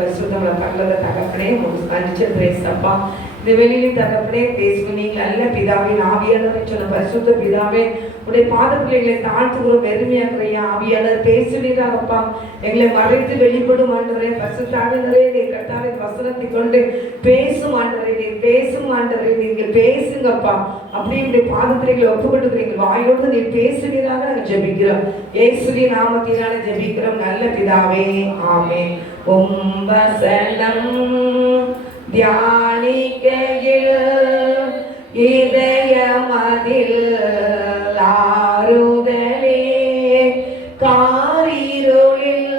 பரிசுத்தங்களை பரலோக தகப்பனே அப்பா இந்த வெளியில் தகப்பனே பேசுவோம். நீங்கள் நல்ல பிதாவின் ஆவியாளர் சொன்ன பரிசுத்த பிதாவே உடைய பாதப்பிள்ளைகளை தாழ்த்துகிறோம். பெருமையாக்குறையா ஆவியாளர் பேசுவீராகப்பா. எங்களை மறைத்து வெளிப்படும் ஆண்டவரே பரிசுத்தாவினரே நீ கர்த்தாவே வசனத்தை கொண்டு பேசும் ஆண்டவரே நீ பேசும் ஆண்டவரே நீங்கள் பேசுங்கப்பா. அப்படி இப்படி பாதத்திரைகளை ஒப்புக்கொண்டு வாயோடு நீ பேசுவீராக நாங்கள் ஜெபிக்கிறோம். இயேசுவின் நாமத்தினால ஜெபிக்கிறோம் நல்ல பிதாவே ஆமென். வசனம் தியானிக்கையில் இதயமதில் ஆறுதலே காரிருளில்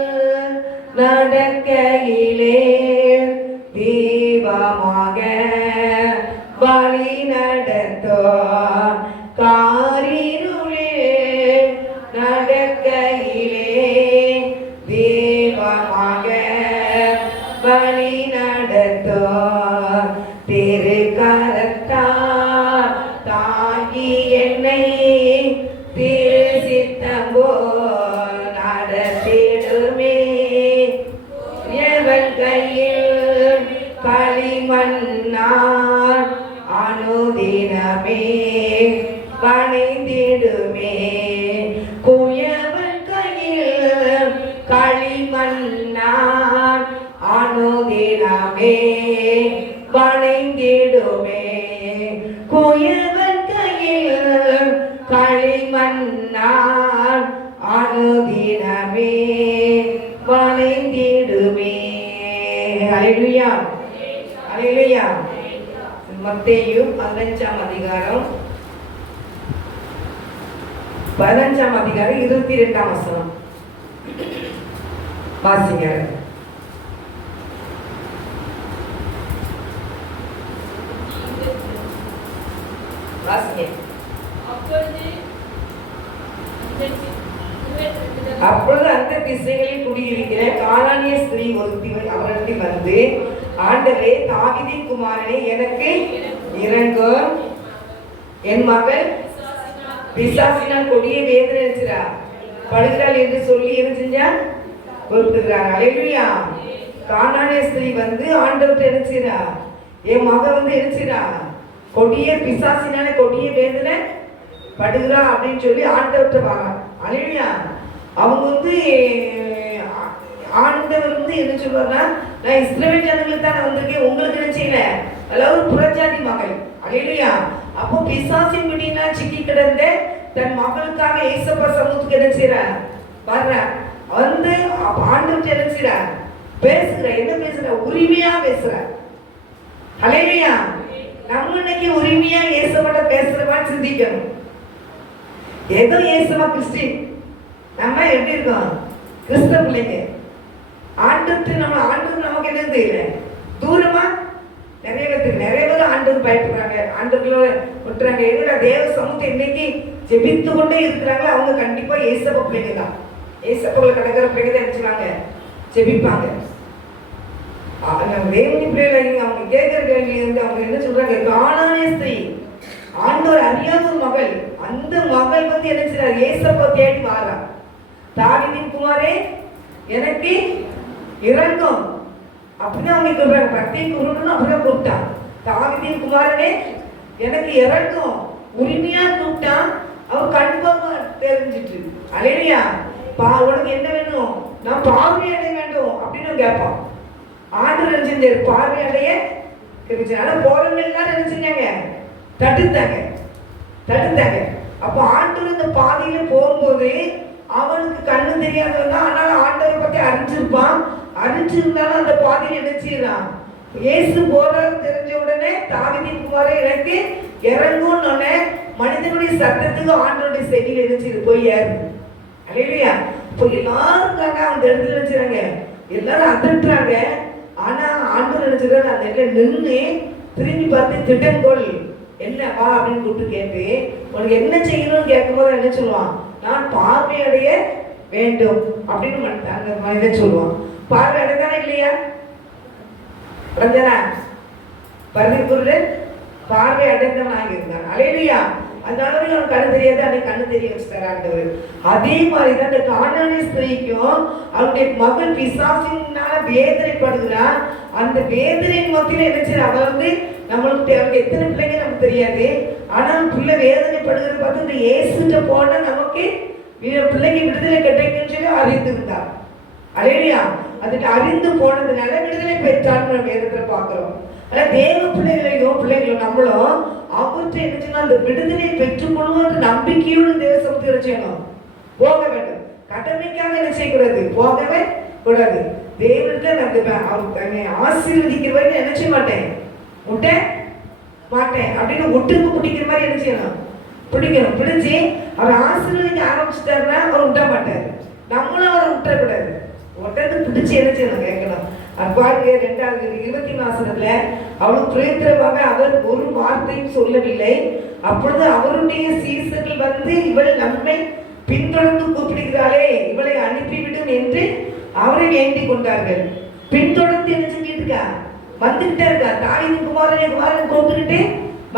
நடக்கையிலே தீபமாக வழி நடத்தோ காரிருளில் நடக்கையிலே தீபமாக வழி நடத்தோ திருக்கரத்தால் தாங்கி என்னை திருசித்தம்போ நடத்திடுமே. எவன் கையில் களிமண்ணால் அனுதினமே பணிந்திடுமே. குயவன் கையில் களிமண்ணால் அனுதினமே வணைந்திடுமே. குயவன் கையில் களிமண்ணால் அனுதினமே வணைந்திடுமே. ஹல்லேலூயா ஹல்லேலூயா. மத்தேயு 15ஆம் அதிகாரம் 22ஆம் வசனம் வாசிங்க. அப்பொழுது அந்த திசைகளில் குடியிருக்கிற கானானிய ஸ்திரீ ஒருத்தி அவரிடத்தில் வந்து, ஆண்டவரே தாவீதின் குமாரனே எனக்கு இரங்கும், என் மகள் பிசாசினால் கொடிய வேதனை படுகிறாள் என்று சொல்லி என்ன செஞ்சா கொடுத்துக்கிறார். ஹல்லேலூயா. கானானிய ஸ்திரீ வந்து ஆண்டவர்கிட்ட என்ன செய்றா, என் மக வந்து என்ன செய்றா கொடிய பிசாசினால கொடிய வேதனை படுகிறா அப்படின்னு சொல்லி ஆண்டவர்கிட்ட வாங்க. ஹல்லேலூயா. அவங்க வந்து ஆண்டவர் வந்து என்ன சொல்வார்னா, நான் இஸ்ரவேல் ஜனங்களுக்கு தான் வந்திருக்கேன், உங்களுக்கு என்ன செய்யல, அதாவது புறஜாதி மகள். ஹல்லேலூயா. அப்போ பிசாசின் பிடினா சிக்கி கிடந்த தன் மகளுக்காக ஏசப்பா சமூகத்துக்கு என்ன செய்யற வர்ற வந்து ஆண்டவர்கிட்ட என்ன செய்யற பேசுகிற, என்ன பேசுற, உரிமையா பேசுற. ஹல்லேலூயா. நம்ம இன்னைக்கு உரிமையா இயேசுவோட பேசுறவான்னு சிந்திக்கணும். ஏதோ இயேசுவா கிறிஸ்டின், நம்ம எப்படி இருக்கோம் கிறிஸ்தவ பிள்ளைங்க. ஆண்டவர்கிட்ட நம்ம ஆண்டவர் நமக்கு என்ன தெரியல தூரமா நிறைய பேர் ஆண்டவர் பயப்படுறாங்க, ஆண்டவர்களோட விட்டுறாங்க. எதுல தேவ சமூகத்தை இன்னைக்கு ஜெபித்து கொண்டே இருக்கிறாங்க, அவங்க கண்டிப்பா இயேசுவ பிள்ளைங்க தான். இயேசுவ கடற்கரை பிள்ளைங்க தான் நினைச்சுவாங்க, ஜெபிப்பாங்க. தேவனி பிள்ளைங்க அவங்க கேட்கிற கேள்வி வந்து அவங்க என்ன சொல்றாங்க, கானானிய ஸ்திரீ ஆண்டவர் அறியாத ஒரு மகள், அந்த மகள் வந்து என்ன செய்றார், இயேசுவை தேடி வாரா. தாவீதின் குமாரே எனக்கு இரங்கும் அப்படின்னு அவங்க சொல்றாங்க. பக்தி குருன்னு அப்படிதான் கூப்பிட்டான். தாவீதின் குமாரனே எனக்கு இரங்கும் உரிமையா கூப்பிட்டான். அவன் கண்பார்வை தெரிஞ்சிட்டு. ஹல்லேலூயா. உனக்கு என்ன வேணும், நான் பார்வை அடைய வேண்டும் அப்படின்னு கேட்பான். ஆண்டவர் நினைச்சிருந்தாரு பார்வை அடைய கிடைச்சு. ஆனா போறவங்க எல்லாம் நினைச்சிருந்தாங்க தடுத்தாங்க. அப்போ ஆண்டவர் இந்த பாதையில போகும்போது அவனுக்கு கண்ணு தெரியாதவன், ஆனால் ஆண்டவரை பத்தி அறிஞ்சிருப்பான். அறிஞ்சிருந்தாலும் அந்த பாதையில நினைச்சிடறான். இயேசு போறாரு தெரிஞ்ச உடனே தாவீதின் குமாரே எனக்கு இறங்கும்னு மனிதனுடைய சத்தத்துக்கு ஆண்டவருடைய செடியில் நினைச்சிரு போய் ஏறு. ஹல்லேலூயா. இப்போ எல்லாருக்காக அந்த இடத்துல நினைச்சாங்க, எல்லாரும் அதட்டுறாங்க. ஆனா ஆண்டவர் நினைச்சிருக்காரு அந்த இடத்துல நின்று திரும்பி பார்த்து திட்டங்கோள் என்ன வா அப்படின்னு கூப்பிட்டு கேட்டு உனக்கு என்ன செய்யணும்னு கேட்கும்போது என்ன சொல்லுவான், நான் பார்வையடைய வேண்டும் அப்படின்னு அந்த மனிதன் சொல்லுவான். பார்வை அடைந்தானே இல்லையா, அடைந்தானா பரதிக்குள்ள பார்வை அடைந்தவனாக இருந்தான். ஹல்லேலூயா. அதனால அவனுக்கு கண்ணு தெரியாது, அன்னைக்கு கண்ணு தெரிய வச்சுட்டாரு ஆண்டவர். அதே மாதிரிதான் அந்த கானானிய ஸ்திரீக்கும் அவனுடைய மகள் பிசாசினால வேதனைப்படுகிறா. அந்த வேதனையின் மத்தியில என்ன செய்ய, அவ நம்மளுக்கு அவனுக்கு எத்தனை பிள்ளைங்க நமக்கு தெரியாது, ஆனால் பிள்ளை வேதனைப்படுகிறது பார்த்து இந்த இயேசுட்ட போனா நமக்கு பிள்ளைக்கு விடுதலை கிடைக்குன்னு சொல்லி அறிந்திருந்தா. அல்லேலூயா. அதுக்கு அறிந்து போனதுனால விடுதலை பெற்றான்னு வேதத்துல பாக்குறோம். ஆனா தேவ பிள்ளைகளும் நம்மளும் அவர்கிட்ட என்ன செய்யணும், அந்த விடுதலை பெற்றுக்கொள்ளும் நம்பிக்கையோடு தேவ சமூகத்தை என்ன செய்யணும், போக வேண்டும். கடமைக்காக என்ன செய்யக்கூடாது, போகவே கூடாது. தேவனுக்கு நான் ஆசீர்வதிக்கிறவரை என்ன செய்ய மாட்டேன், விட்ட மாட்டேன் அப்படின்னு ஒட்டுக்கு பிடிக்கிற மாதிரி என்ன செய்யணும், பிடிக்கணும். பிடிச்சி அவர் ஆசீர்வதிக்க ஆரம்பிச்சுட்டாருன்னா அவர் விட்ட மாட்டார். நம்மளும் அவரை விட்டக்கூடாது. உடனே பிடிச்சி என்ன செய்யணும், கேட்கணும். அவ்வாறு 2:20 அவளுக்கு பிரேத்திரமாக அவர் ஒரு வார்த்தையும் சொல்லவில்லை. அப்பொழுது அவருடைய சீசர்கள் வந்து, இவள் நம்மை பின்தொடர்ந்து கூப்பிடுகிறாளே, இவளை அனுப்பிவிடும் என்று அவரை வேண்டிக் கொண்டார்கள். பின்தொடர்ந்து என்ன செஞ்சிட்டு இருக்கா, வந்துகிட்டே இருக்கா. தாவீதின் குமாரனை கூப்பிட்டுக்கிட்டே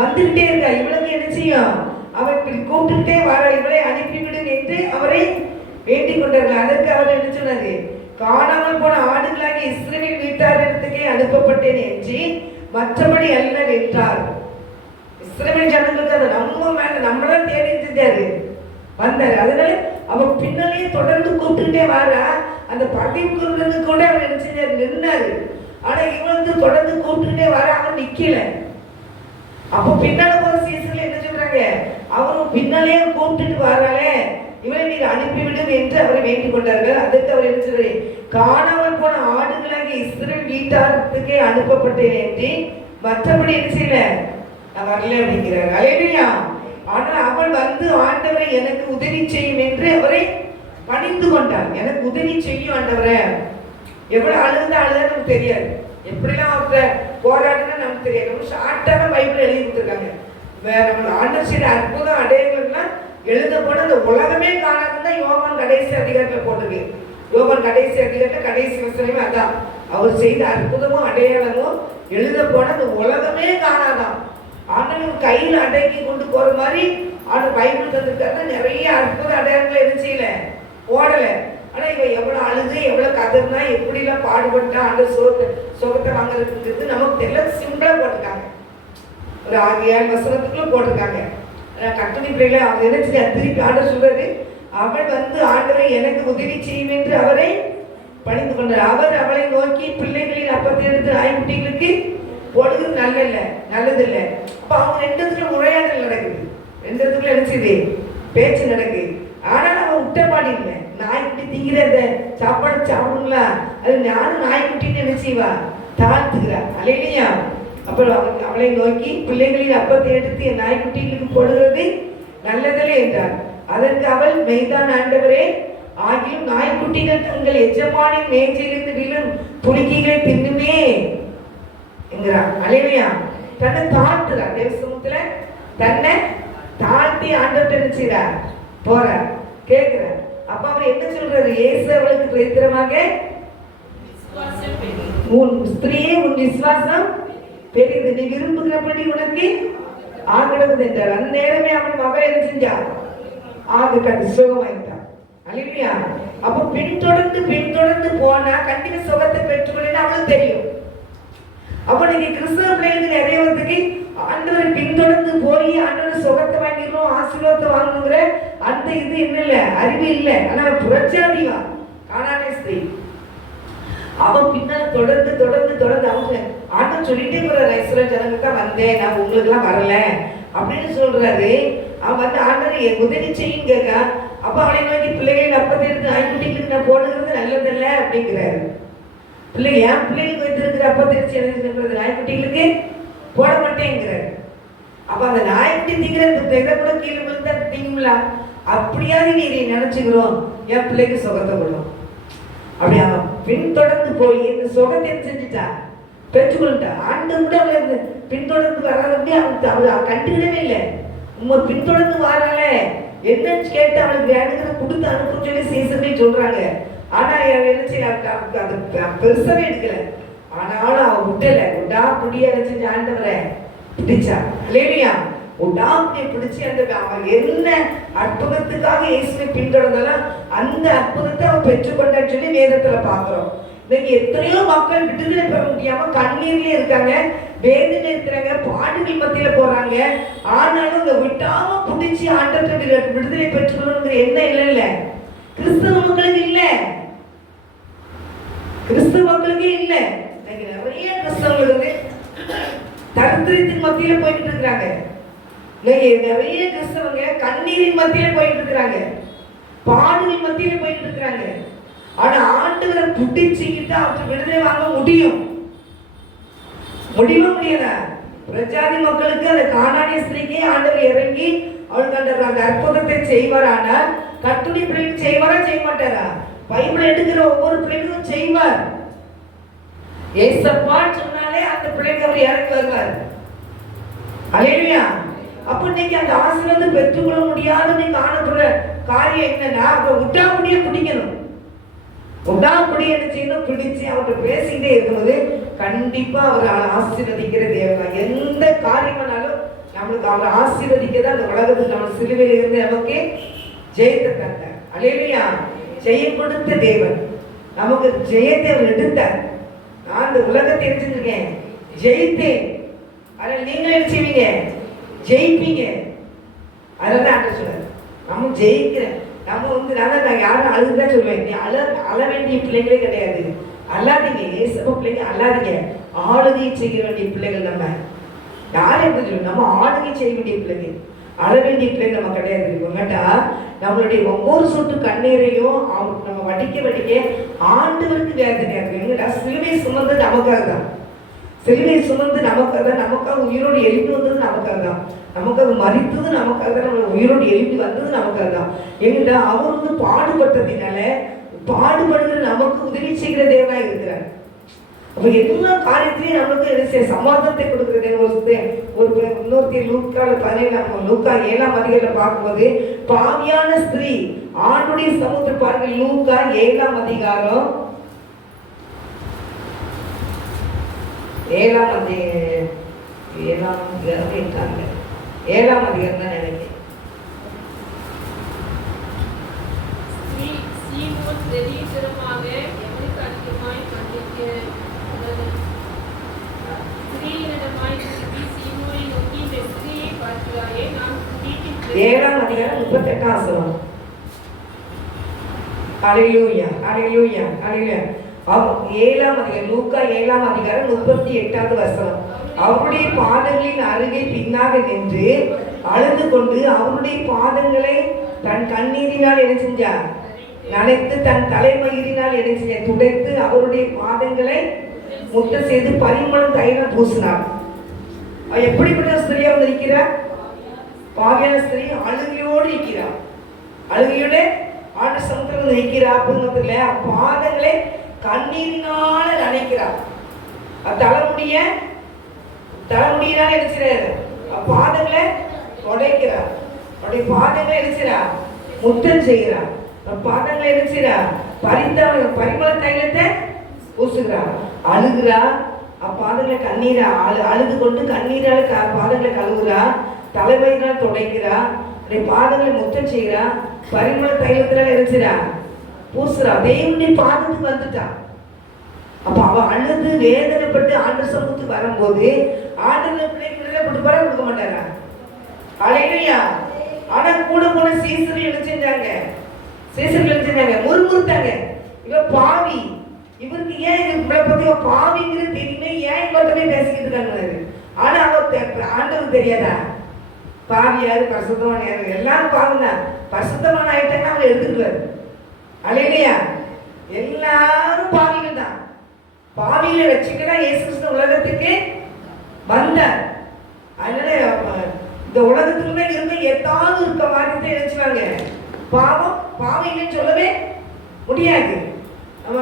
வந்துகிட்டே இருக்கா. இவளுக்கு என்ன செய்யும், அவன் கூப்பிட்டுக்கிட்டே வர, இவளை அனுப்பிவிடும் என்று அவரை வேண்டிக் கொண்டார்கள். அதற்கு அவர் என்ன சொன்னாரு, காணாமல் போன ஆடுகளாக இஸ்ரவேல் வீட்டாரிடத்துக்கே அனுப்பப்பட்டேன் என்று மற்றபடி அல்ல என்றார். இஸ்ரவேல் ஜனங்களுக்கு அதை நம்மளாம் தேடி செஞ்சாரு வந்தாரு. அதனால அவர் பின்னாலேயே தொடர்ந்து கூப்பிட்டுட்டே வாரா. அந்த பதிவுக்கு கூட அவர் என்ன செஞ்சாரு, நின்னாரு. ஆனா இவனுக்கு தொடர்ந்து கூப்பிட்டுட்டே வர, அவர் நிக்கல. அப்போ பின்னால போற சீசன்ல என்ன சொல்றாங்க, அவரும் பின்னாலேயே கூப்பிட்டுட்டு வராளே, இவரை நீர் அனுப்பிவிடும் என்று அவரை வேண்டிக் கொண்டார்கள். அதற்கு அவர் என்ன சொல்றாரு, காணாமல் போன ஆடுகளாக இஸ்ரவேல் வீட்டாருக்கு அனுப்பப்பட்டேன் என்று மற்றபடி என்ன செய்யல, நான் வரல அப்படிங்கிறார். அல்லேலூயா. ஆனால் அவள் வந்து ஆண்டவரை எனக்கு உதவி செய்யும் என்று அவரை பணிந்து கொண்டார். எனக்கு உதவி செய்யும் ஆண்டவரை. எவ்வளவு அழுதா நமக்கு தெரியாது, எப்படிலாம் அவர்கிட்ட போராடுனா நமக்கு தெரியாது. நம்ம ஷார்ட்டான பைபிள் எழுதி கொடுத்துருக்காங்க. நம்ம ஆண்டவர் செய்த அற்புதம் அடையங்கள்லாம் எழுத போன அந்த உலகமே காணாதுன்னா யோவான் கடைசி அதிகாரத்தில் போட்டிருக்கு. யோவான் கடைசி அதிகாரத்தில் கடைசி வசனமே அதான், அவர் செய்த அற்புதமும் அடையாளமும் எழுத போன அந்த உலகமே காணாதான். ஆனால் கையில் அடக்கி கொண்டு போற மாதிரி ஆண்டு பைபிள் தந்துருக்காருன்னா நிறைய அற்புத அடையாளங்களை எதுவும் செய்யல, போடல. ஆனா இவன் எவ்வளவு அழுது எவ்வளவு கதர்னா எப்படிலாம் பாடுபட்டா அந்த சுகத்தை வாங்குறதுங்கிறது நமக்கு தெரியல. சிம்பிளா போட்டிருக்காங்க, ஒரு 6-7 வசனத்துக்குள்ள போட்டிருக்காங்க. கட்டணி பிள்ளைகளை அவங்க நினைச்சு திருப்பி ஆண்டவர் சொல்றாரு, அவள் வந்து ஆண்டவரை எனக்கு உதவி செய்யும் என்று அவரை பணிந்து கொண்டார். அவர் அவளை நோக்கி, பிள்ளைகளின் அப்பத்தை எடுத்து நாய்க்குட்டிகளுக்கு போடுறது நல்லது இல்லை. அப்ப அவங்க 2 இடத்துல உரையாடல் நடக்குது, 2 இடத்துல நினைச்சது பேச்சு நடக்குது. ஆனால் அவன் விட்டப்பாடி இல்லை. நாய்க்குட்டி திங்கிற அந்த சாப்பாடு சாப்பிடுங்களா, அது நானும் நாய்க்குட்டின்னு நினைச்சிவா தாழ்த்துக்கிறா. அல்லேலூயா. அப்புறம் அவளை நோக்கி, பிள்ளைகளின் அப்பத்தை எடுத்து என் நாய்க்குட்டிகளுக்கு போடுகிறது நல்லதில்லை என்றார். அதற்கு அவள், மெய்தான் ஆண்டவரே, ஆகியும் நாய்க்குட்டிகள் தங்கள் எஜமானின் மேஜையிலிருந்து விழும் புளிக்கைகளை தின்னுமே என்கிறார். அல்லேலூயா. தன்னை தாழ்த்துறா, தேவ சமூகத்துல தன்னை தாழ்த்தி ஆண்டவர்கிட்ட நினைச்சார் போறார், கேட்கிறார். அப்ப அவர் என்ன சொல்றாரு, இயேசு அவளுக்கு பிரேத்திரமாக, உன் ஸ்திரீயே உன் விசுவாசம் பெரியது, நீ விரும்புகிறபடி உனக்கு ஆகிடுவது என்றார். அந்த நேரமே அவன் மகள் என்ன செஞ்சா, ஆகு கண்டு சுகமாயிட்டான். அல்லேலூயா. அப்ப பின்தொடர்ந்து போனா கண்டிப்பா சுகத்தை பெற்றுக்கொள்ள அவளுக்கு தெரியும். அப்ப நீங்க கிறிஸ்தவ பிள்ளைகளுக்கு நிறைய வந்துக்கு ஆண்டவரை பின்தொடர்ந்து போய் ஆண்டவர் சுகத்தை வாங்கிடணும், ஆசீர்வாதத்தை வாங்கணுங்கிற அந்த இது என்ன இல்ல, அறிவு இல்லை. ஆனா புரட்சாதிவா கானானிய ஸ்திரீ அவன் பின்னால் தொடர்ந்து அவங்க ஆண்டவர் சொல்லிட்டே போறாரு, இஸ்ரவேல் ஜனங்களுக்கு தான் வந்தேன், நான் உங்களுக்கு எல்லாம் வரல அப்படின்னு சொல்றாரு. அவன் வந்து ஆண்டவரை உதவி செய்யும் கேட்க. அப்ப அவனை நோக்கி, பிள்ளைகளின் அப்பத்தை எடுத்து நாய்க்குட்டிகளுக்கு நான் போடுகிறது நல்லதில்ல அப்படிங்கிறாரு. பிள்ளைங்க என் பிள்ளைகளுக்கு வைத்திருக்கிற அப்பத்தை எடுத்து எழுதி நாய்க்குட்டிகளுக்கு போட மாட்டேங்கிறாரு. அப்ப அந்த நாய்க்குட்டி திங்கிறது எதை கூட கீழே விழுந்தா திங்குங்களா, அப்படியாவது நீ நினைச்சுக்கிறோம் என் பிள்ளைக்கு சுகத்தை கொடுக்கும். அப்படி அவன் பின்தொடர்ந்து போய் இந்த சுகத்தை செஞ்சுட்டா, பெற்றுக்கொள்ளிட்டா. ஆண்டு கூட அவளை பின்தொடர்ந்து வராதபடி அவள் கண்டுக்கிடவே இல்லை. உங்க பின்தொடர்ந்து வரால என்னன்னு கேட்டு அவளுக்கு வேணுங்கிற கொடுத்து அனுப்புன்னு சொல்லி சீசன்லேயே சொல்றாங்க. ஆனா என்ன செய்ய, அதை பெருசாவே எடுக்கல. ஆனாலும் அவன் விட்டல, விடா புடியா செஞ்ச ஆண்டவரை பிடிச்சா. அல்லேலூயா. உடாப்பியை பிடிச்சி அந்த அவன் என்ன அற்புதத்துக்காக இயேசுவை பின்தொடர்ந்தாலும் அந்த அற்புதத்தை அவன் பெற்றுக்கொண்டான்னு சொல்லி வேதத்துல பாக்குறோம். இன்னைக்கு எத்தனையோ மக்கள் விடுதலை பெற முடியாம கண்ணீர்லயே இருக்காங்க, வேதனை இருக்கிறாங்க, பாடுகள் மத்தியில போறாங்க. ஆனாலும் இந்த விட்டாம பிடிச்சி ஆண்டவர்கிட்ட விடுதலை பெற்றுக்கணுங்கிற எண்ணம் இல்ல கிறிஸ்தவ மக்களுக்கு இல்ல, கிறிஸ்தவ மக்களுக்கே இல்ல. இன்னைக்கு நிறைய கிறிஸ்தவர்கள் வந்து தரித்திரத்தின் மத்தியில போயிட்டு இருக்கிறாங்க. நிறைய கிறிஸ்தவங்க கண்ணீரின் மத்தியில போயிட்டு இருக்கிறாங்க, பாடுகள் மத்தியில போயிட்டு இருக்கிறாங்க. ஆனா ஆண்டவரை புடிச்சுக்கிட்டு அவருக்கு விடுதலை வாங்க முடியும்? முடியவே முடியல. பிரஜாதி மக்களுக்கு அந்த கானானிய ஸ்திரீக்கு ஆண்டவர் இறங்கி அவளுக்கு அந்த அற்புதத்தை செய்வார். ஆனால் கட்டுரை பிள்ளைக்கு செய்வாரா செய்ய மாட்டாரா? பைபிள் எடுக்கிற ஒவ்வொரு பிள்ளைக்கும் செய்வார். ஏசப்பான்னு சொன்னாலே அந்த பிள்ளைக்கு அவர் இறங்கி வருவார். அல்லேலூயா. அப்ப இன்னைக்கு அந்த ஆசீர்வாதத்தை பெற்றுக்கொள்ள முடியாத நீ காணப்படுற காரியம் என்னன்னா, அவரை விட்டாபடியே பிடிக்கணும். விட்டாபடி என்ன செய்யணும்? பிடிச்சு அவர்கிட்ட பேசிக்கிட்டே இருக்கும்போது கண்டிப்பா அவர் ஆசீர்வதிக்கிற தேவன். எந்த காரியம்னாலும் நம்மளுக்கு அவர் ஆசீர்வதிக்கதான் அந்த உலகத்துக்கு நம்ம சிலுவையில் இருந்து நமக்கு ஜெயத்தை தந்தார். அல்லேலூயா. ஜெயம் கொடுத்த தேவன், நமக்கு ஜெயத்தை அவர் எடுத்தார். நான் அந்த உலகத்தை தெரிஞ்சிருக்கேன், ஜெயித்தேன். அதில் நீங்களும் என்ன செய்வீங்க? ஜெயிப்பீங்க. அதெல்லாம் ஆண்டவர் சொல்றாரு, நம்ம ஜெயிக்கிறேன். நம்ம வந்து நான் யாரும் அழுதுதான் சொல்லுவேன், நீ அழ வேண்டிய பிள்ளைங்களே கிடையாது. அல்லாதீங்க, ஏசப்ப பிள்ளைங்க அல்லாதீங்க. ஆளுகை செய்ய வேண்டிய பிள்ளைகள் நம்ம. யாரும் எப்படி சொல்லுவோம்? நம்ம ஆளுகை செய்ய வேண்டிய பிள்ளைங்க, அழ வேண்டிய பிள்ளைங்க நம்ம கிடையாது. கேட்டா நம்மளுடைய ஒவ்வொரு சொட்டு கண்ணீரையும் நம்ம வடிக்க ஆண்டவருக்கு வேதனையா இருக்கு. சிலுவை சுமந்து நமக்காக தான், சிலுவை சுமந்து நமக்காக தான், நமக்காக உயிரோடு எழுப்பி வந்தது நமக்காக தான், நமக்காக மறித்தது நமக்காக தான், நம்ம உயிரோடு எழுப்பி வந்தது நமக்காக தான். எங்கிட்ட அவர் வந்து பாடுபட்டதினால பாடுபடுகிற நமக்கு உதவி செய்கிற தேவனாக இருக்கிறார். அப்ப எல்லா காரியத்திலையும் நம்மளுக்கு சமாதானத்தை கொடுக்கிறது. ஒரு இன்னொருத்தி லூக்கால 17 லூக்கா 7ஆம் அதிகாரத்துல பார்க்கும்போது பாவியான ஸ்திரீ ஆண்டுடைய சமூகத்தில் பாருங்க. லூக்கா 7ஆம் அதிகாரம் 7ஆம் அதிகாரம் தான் நினைக்கிறேன். ஏழாம் அதிகாரம் 38ஆம் வசனம். ஹல்லேலூயா, ஹல்லேலூயா, ஹல்லேலூயா. 7ஆம் அதிகாரம் லூக்கா 7ஆம் அதிகாரம் 38வது வசனம். அவருடைய பாதங்களின் அருகே பின்னாக நின்று அழுது கொண்டு அவருடைய பாதங்களை தன் கண்ணீரினால் என்ன செஞ்சார்? நனைத்து தன் தலைமயிரினால் என்ன செஞ்ச துடைத்து அவருடைய பாதங்களை முத்த செய்து பரிமளம் தைலம் பூசினார். எப்படிப்பட்ட ஸ்திரீயா வந்து இருக்கிறார்? பாவியான ஸ்திரீ அழுகையோடு இருக்கிறார். அழுகையோட ஆண்டு சமுத்திரம் நிற்கிறார். அப்படிங்கிறதுல பாதங்களை கண்ணீரினால நினைக்கிறார். தலைமுடியினால நினைச்சாரு, பாதங்களை தொடைக்கிறார். அவருடைய பாதங்களை நினைச்சார், முத்தம் செய்கிறார். பாதங்களை நினைச்சார், பரிமள தைலத்தை பூசுகிறார். அழுகிறா, அப்பாதங்களை கண்ணீரை அழுது கொண்டு கண்ணீரால் பாதங்களை கழுவுறா, தலைமையினால் துடைக்கிறா, பாதங்களை முத்தம் செய்கிறா, பரிமள தைலத்தினால நினைச்சிடா பூசுறா. தேவனுடைய பாதத்துக்கு வந்துட்டான். அப்ப அவ அழுது வேதனைப்பட்டு ஆண்டவர் சமூகத்துக்கு வரும்போது ஆண்டவர் பிள்ளைக்கு கொடுப்பாரா கொடுக்க மாட்டாரா? அல்லேலூயா. ஆனா கூட போன சீசர்கள் என்ன செஞ்சாங்க? முறுமுறுத்தாங்க. இவ பாவி, இவருக்கு ஏன் இது பத்தி பாவிங்கிறது தெரியுமே, ஏன் இவர்கிட்ட பேசிக்கிட்டு இருக்காங்க? ஆனா ஆண்டவருக்கு தெரியாதா பாவி யாரு பரிசுத்தமான யாரு? எல்லாரும் பாவம்தான். பரிசுத்தமான ஆயிட்டாங்க அவங்க எடுத்துக்குவாரு. அல்லேலூயா. எல்லாரும் பாவிகள் தான். பாவிகளை வச்சுக்கதான் இயேசு கிறிஸ்து உலகத்துக்கு வந்தார். அதனால இந்த உலகத்துக்குள்ள இருந்த ஏதாவது இருக்க வார்த்தை நினைச்சுவாங்க. பாவிகள் சொல்லவே முடியாது.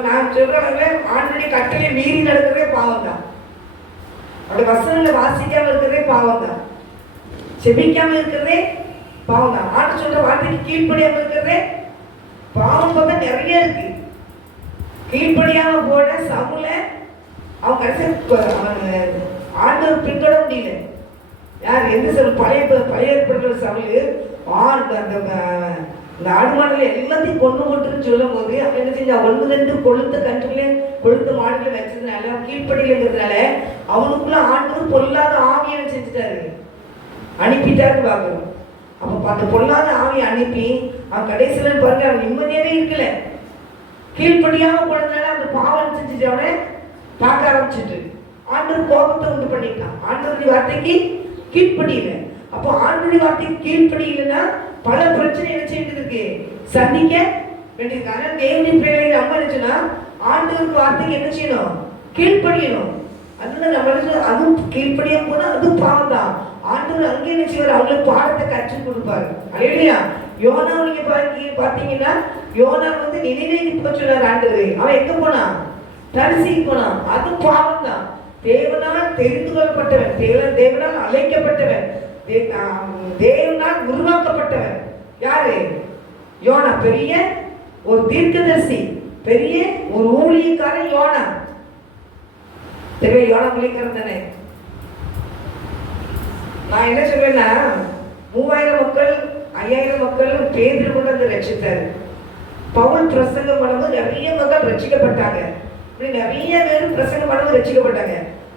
நான் சொல்றவங்க ஆண்டுடைய கட்டளை மீறி நடக்கிறதே பாவம் தான். அவருடைய வசனங்களை வாசிக்காம இருக்கிறதே பாவம் தான். செபிக்காம இருக்கிறதே பாவம் தான். ஆண்டு சொல்ற வார்த்தைக்கு கீழ்ப்படியாம இருக்கிறதே பாவம். பார்த்தா நிறைய இருக்கு. கீழ்ப்படியாம போன சவுல அவன் கடைசி ஆண்டவர் பின்தொட முடியல. யார் எந்த சவுல்? பழைய ஏற்படுற சவுல் அந்த ஆடு மாடுல எல்லாத்தையும் கொண்டு போட்டுன்னு சொல்லும் போது அவன் என்ன செஞ்சா, 1-2 கொழுத்த கன்றுகளே கொழுத்த மாடுகளை வச்சதுனால கீழ்ப்படியிலங்கிறதுனால அவனுக்குள்ள ஆண்டவர் பொல்லாத ஆவியை செஞ்சுட்டாரு, அனுப்பிட்டாரு பார்க்கணும். அப்ப அந்த பொல்லாத ஆவியை அனுப்பி அவன் கடைசியில் பாருங்க அவன் நிம்மதியாவே இருக்கல. கீழ்ப்படியாம போனதுனால அந்த பாவம் செஞ்சுட்டு அவனை பார்க்க ஆரம்பிச்சுட்டு ஆண்டவர் கோபத்தை உண்டு பண்ணிட்டான். ஆண்டவருடைய வார்த்தைக்கு கீழ்ப்படியில. அப்போ ஆண்டவருடைய வார்த்தைக்கு கீழ்ப்படியிலன்னா பல பிரச்சனை என்ன செய்யறது இருக்கு, சந்திக்க வேண்டியது. ஆனால் தேவனுடைய பிள்ளைகளை நம்ம நினைச்சுன்னா ஆண்டவருக்கு வார்த்தைக்கு என்ன செய்யணும், கீழ்ப்படியணும். அதனால நம்ம அதுவும் கீழ்ப்படியா போனா அதுவும் பாவம் தான். ஆண்டவர் அங்கே என்ன செய்வார், அவங்களுக்கு பாடத்தை கற்றுக் கொடுப்பாரு. அல்லேலூயா. யோனா நீங்க பாத்தீங்கன்னா யோனா நினைவேக்கு போக சொன்னார் ஆண்டவர். அவன் எங்க போனான், தரிசிக்கு போனான். அதுவும் பாவம் தான். தேவனால் தெரிந்து கொள்ளப்பட்டவன், தேவனால் அழைக்கப்பட்டவன், தேவனால் உருவாக்கப்பட்டவன் யாரு, யோனா. பெரிய ஒரு தீர்க்கதரிசி, பெரிய ஒரு ஊழியக்காரன் யோனா. தெரியல, யோனா ஊழியக்காரன் தானே. நான் என்ன சொல்றேன்னா 3000 மக்கள் 5000 மக்கள் பேதுரு கொண்டு வந்து ரட்சித்தாரு. பவுல் பிரசங்கம் பண்ணும்போது நிறைய மக்கள் ரட்சிக்கப்பட்டாங்க. நிறைய பேர் பிரசங்கம் பண்ணும்போது ரட்சிக்கப்பட்டாங்க.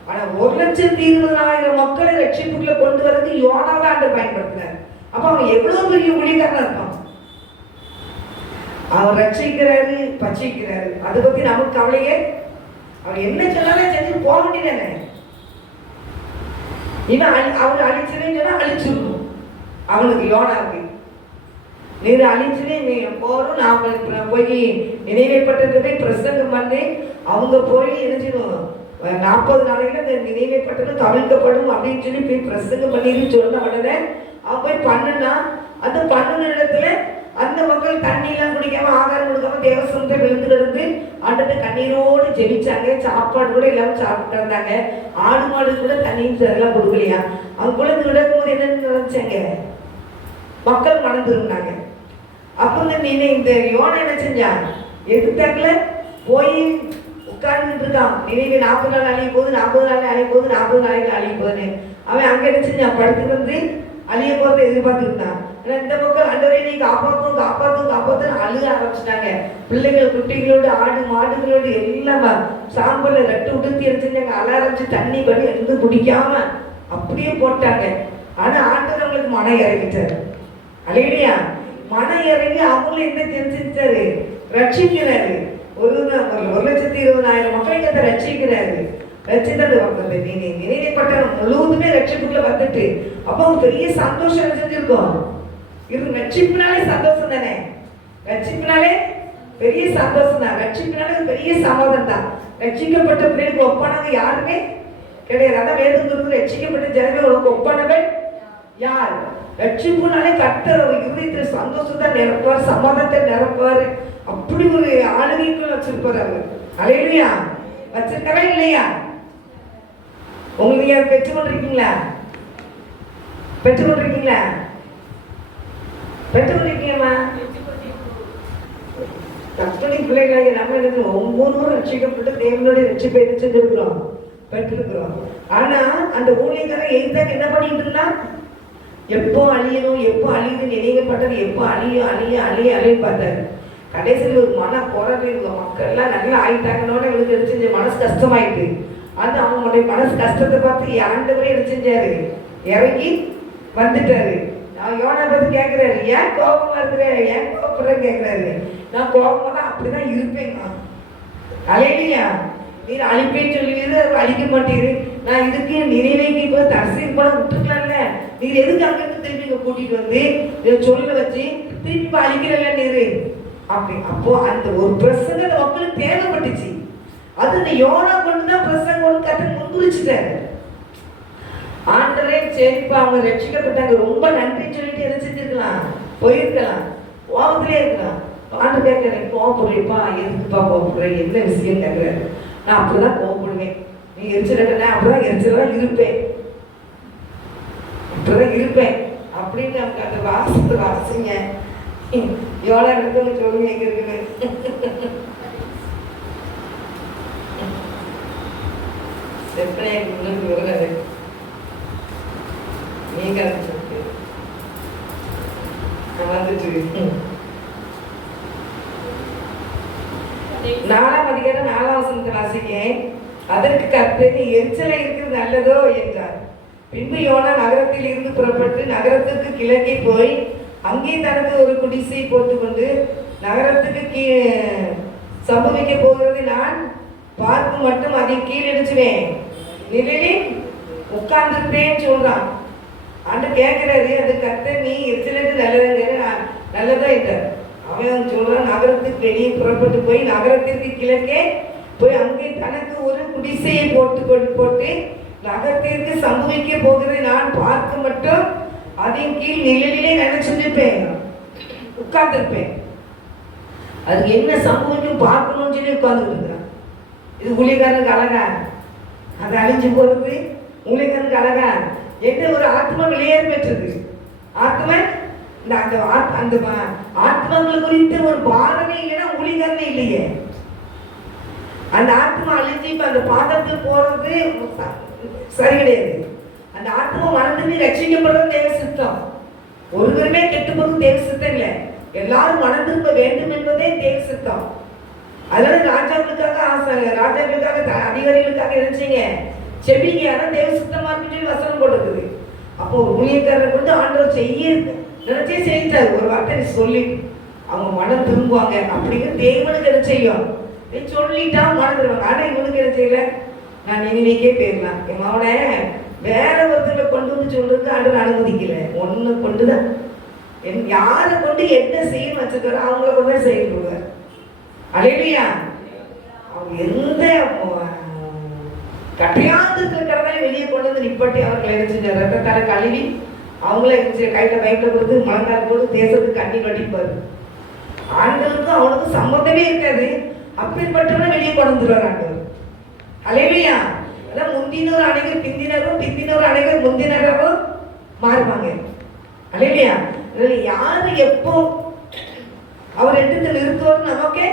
ஆனா 1,20,000 மக்களை ரட்சிப்புக்குள்ள கொண்டு வரது யோனாவை ஆண்டவர் பயன்படுத்தினார். அப்ப அவன் எவ்வளவு பெரிய ஊழியக்காரனா இருப்பான். அவர் ரட்சிக்கிறாரு, பச்சிக்கிறாரு. அதை பத்தி நமக்கு கவலையே. அவர் என்ன சொன்னாலும் செஞ்சு போக வேண்டியதானே. இவன் அவர் அழிச்சுன்னு சொன்னா அழிச்சிடணும். அவனுக்கு யோனாவுக்கு நீர் அழிச்சுன்னு நீ போறோம். நான் போய் நினைவைப்பட்டதை பிரசங்கம் பண்ணி அவங்க போய் என்ன செய்யணும், 40 நாளையில அந்த நினைவைப்பட்டது கவிழ்க்கப்படும் அப்படின்னு சொல்லி போய் பிரசங்கம் பண்ணின்னு சொன்ன உடனே அவன் போய் பண்ணுனா அந்த பண்ணுன இடத்துல அந்த மக்கள் தண்ணியெல்லாம் குடிக்காம ஆகாரம் கொடுக்காம தேவசனத்தை விழுந்து கிடந்து ஆண்டத்தை கண்ணீரோடு ஜெபிச்சாங்க. சாப்பாடு கூட இல்லாம சாப்பிட்டு இருந்தாங்க. ஆடு மாடு கூட தண்ணியும் அதெல்லாம் கொடுக்கலையா. அவங்க கூட கிடக்கும்போது என்னன்னு நினைச்சாங்க, மக்கள் மனம் திரும்பினாங்க. அப்போ இந்த யோனா என்ன செஞ்சான், எதிர்த்தாக்குல போய் உட்கார்ந்துட்டு இருக்கான். நினைவு 40 நாள் அழிய போகுது, 40 நாள் அழிய போகுது, 40 நாளைக்கு அழிய போகுதுன்னு அவன் அங்க என்ன செஞ்சான், படுத்துட்டு வந்து அழிய போறதை எதிர்பார்த்துக்கிட்டான். ஏன்னா இந்த மக்கள் ஆண்டவரே நீ காப்பாற்றும் காப்பாற்றும் காப்பாற்றுன்னு அழுக ஆரம்பிச்சிட்டாங்க. பிள்ளைகள் குட்டிகளோடு ஆடு மாடுகளோடு எல்லாம் சாம்பலை ரட்டு உடுத்தி எடுத்துட்டாங்க. அழ ஆரம்பிச்சு தண்ணி படி எந்த குடிக்காம அப்படியே போட்டாங்க. ஆனா ஆண்டவர் அவங்களுக்கு மனம் இறங்கிட்டாரு. அல்லேலூயா. மனம் இறங்கி அவங்களும் என்ன தெரிஞ்சுட்டாரு, ரட்சிக்கிறாரு. 1,20,000 மக்களை கத்த ரட்சிக்கிறாரு. ரட்சித்தது வந்தது நினைவுப்பட்ட முழுவதுமே ரட்சிப்புக்குள்ள வந்துட்டு அப்போ பெரிய சந்தோஷம் செஞ்சிருக்கோம். இது ரட்சிப்புனாலே சந்தோஷம் தானே. ரட்சிப்புனாலே பெரிய சந்தோஷம் தான். ரட்சிப்புனாலே பெரிய சமாதானம் தான். ரட்சிக்கப்பட்ட பிள்ளைகளுக்கு ஒப்பானவங்க யாருமே கிடையாது. அதான் வேதம் ரட்சிக்கப்பட்ட ஜனங்களுக்கு ஒப்பானவன் யார்? ரட்சிப்புனாலே கர்த்தர் இருதயத்தில் சந்தோஷத்தை நிரப்புவார், சமாதானத்தை நிரப்புவார். அப்படி ஒரு ஆளுகைக்குள்ள வச்சிருப்பார் அவர். அல்லேலூயா. வச்சிருக்கவே இல்லையா? உங்களுக்கு யார் பெற்றுக்கொண்டிருக்கீங்களா? பெற்றுக்கொண்டிருக்கீங்களா? பெற்றுக்கொண்டிருக்கீங்களா? கற்பனை பிள்ளைகளாக நம்ம எடுத்து ஒவ்வொருவரும் ரட்சிக்கப்பட்டு தேவனுடைய ரட்சிப்பை செஞ்சிருக்கிறோம், பெற்றிருக்கிறோம். ஆனா அந்த ஊழியக்காரன் எய்தாக்கு என்ன பண்ணிட்டு இருந்தா, எப்போ அழியணும் எப்போ அழியுது நினைக்கப்பட்டது, எப்போ அழியும் அழிய அழிய அழின்னு பார்த்தாரு. கடைசியில் ஒரு மன குறைவு, மக்கள் எல்லாம் நல்லா ஆயிட்டாங்கன்னோட இவங்களுக்கு எடுத்து மனசு கஷ்டமாயிட்டு அந்த அவங்களுடைய மனசு கஷ்டத்தை பார்த்து ஆண்டவரே என்ன செஞ்சாரு, இறங்கி வந்துட்டாரு. நான் யோனா பார்த்து கேட்கிறாரு, ஏன் கோபமா இருக்கிற, ஏன் கோபப்படுறேன்னு கேட்கிறாரு. நான் கோபமா தான் அப்படிதான் இருப்பேங்க. அல்லேலூயா. நீர் அழிப்பேன்னு சொல்லுவீரு, அழிக்க மாட்டேரு. நான் இதுக்கு நினைவைக்கு இப்போ தரிசிக்கு போன விட்டுருக்கலாம்ல, நீர் எதுக்கு அங்கிருந்து திருப்பி இங்க கூட்டிட்டு வந்து சொல்ல வச்சு திருப்பி அழிக்கிறல்ல நீரு அப்படி. அப்போ அந்த ஒரு பிரசங்க மக்களுக்கு தேவைப்பட்டுச்சு. அது இந்த யோனா கொண்டுதான் பிரசங்கம் கற்று முன்குறிச்சுட்டாரு. ஆண்டரே சரிப்பா அவங்க ரட்சிக்கப்பட்டாங்க, ரொம்ப நன்றி சொல்லிட்டு எதை செஞ்சிருக்கலாம், போயிருக்கலாம், கோபத்திலே இருக்கலாம். ஆண்டு கேட்கிறேன், கோபப்படுறேப்பா, எதுக்குப்பா கோபப்படுறேன், என்ன விஷயம் கேட்கிறாரு. நான் அப்படிதான் கோபப்படுவேன், நீ எரிச்சலட்டேன், அப்படிதான் எரிச்சலாம் இருப்பேன், அப்படிதான் இருப்பேன் அப்படின்னு நமக்கு அந்த வாசத்தை வாசிங்க. எவ்வளோ இடத்துல சொல்லுங்க எங்க இருக்குது செப்பனை முன்னுக்கு வருகிறாரு. நீங்க வந்துட்டு 4ஆம் அதிகாரம் 4ஆம் வசனத்தை வாசிக்கேன். அதற்கு கர்த்தர், நீ எரிச்சலை இருக்கிறது நல்லதோ என்றார். பின்பு யோனா நகரத்தில் இருந்து புறப்பட்டு நகரத்துக்கு கிழக்கே போய் அங்கே தனக்கு ஒரு குடிசை போட்டுக்கொண்டு நகரத்துக்கு சம்பவிக்க போகிறது நான் பார்க்க மட்டும் அதை கீழடிச்சுவேன், நிழலில் உட்கார்ந்துருப்பேன்னு சொல்றான். ஆண்டு கேட்கிறாரு, அது கர்த்தர், நீ எரிச்சலுக்கு நல்லதுங்கிற நல்லதா என்றார். அவன் சொல்றான், நகரத்துக்கு வெளியே புறப்பட்டு போய் நகரத்திற்கு கிழக்கே போய் அங்கே தனக்கு ஒரு குடிசையை போட்டு நகரத்திற்கு சம்பவிக்க போகிறதை நான் பார்க்க மட்டும் அதன் கீழ் நிழலிலே நினைச்சிருப்பேன், உட்கார்ந்துருப்பேன். அது என்ன சம்பவிக்கும் பார்க்கணும்னு சொல்லி உட்கார்ந்துட்டு இருக்கிறான். இது ஊழியக்காரனுக்கு அழகா? அது அழிஞ்சு போறது ஊழியக்காரனுக்கு அழகா? என்ன ஒரு ஆத்மா வெளியேற பெற்றது. ஆத்மா அந்த ஆத்மாக்கள் குறித்து ஒரு பாரமே இல்லைன்னா ஊழியக்காரனே இல்லையே. அந்த ஆத்மா அழிஞ்சு இப்ப அந்த பாதத்துக்கு போறது சரி கிடையாது. அந்த ஆத்மா மனதில் ரட்சிக்கப்படுறது தேவ சித்தம். ஒருவருமே கெட்டு போறது தேவ சித்தம் இல்லை. எல்லாரும் மனம் திரும்ப வேண்டும் என்பதே தேவ சித்தம். அதனால ராஜாக்களுக்காக அதிகாரிகளுக்காக நினைச்சீங்க செபிங்க, அதான் தேவ சித்தமா இருக்கு வசனம் போட்டுருக்குது. அப்போ ஊழியக்காரரை கொண்டு ஆண்டவர் செய்ய நினைச்சே செஞ்சார். ஒரு வார்த்தை சொல்லி அவங்க மனம் திரும்புவாங்க அப்படிங்கிற தேவனுக்கு என்ன செய்யும் சொல்லிட்டா மனம் திரும்புவாங்க. ஆனா இவனுக்கு என்ன செய்யல, நான் நினைவுக்கே போயிடலாம், என் அவனை வேற ஒருத்தரை கொண்டு வந்து சொல்றதுக்கு ஆண்டவர் அனுமதிக்கல. ஒண்ணு கொண்டுதான் யாரை கொண்டு என்ன செய்யணும் வச்சுக்கிறோம் அவங்கள கொண்டு தான் செய்யப்படுவார். அலையிலையா அவங்க எந்த கட்டையாந்து இருக்கிறதா வெளியே கொண்டு வந்து நிப்பட்டி அவர்களை என்ன ரத்தத்தால கழுவி அவங்கள கையில பைக்கில் கொடுத்து மலங்கால் போட்டு தேசத்துக்கு அண்ணி கட்டிப்பாரு. ஆண்களுக்கும் அவனுக்கும் சம்மந்தமே இருக்காது. அப்படிப்பட்டவன வெளியே கொண்டு வந்துருவார் ஆண்டவர். அலையிலையா அதான் முந்தினோர் அனைவர் பிந்தினரும் பிந்தினோர் அனைவர் முந்தினரும் மாறுவாங்க. அலையிலையா யாரு எப்போ அவர் எடுத்து நிறுத்துவார்னு நமக்கே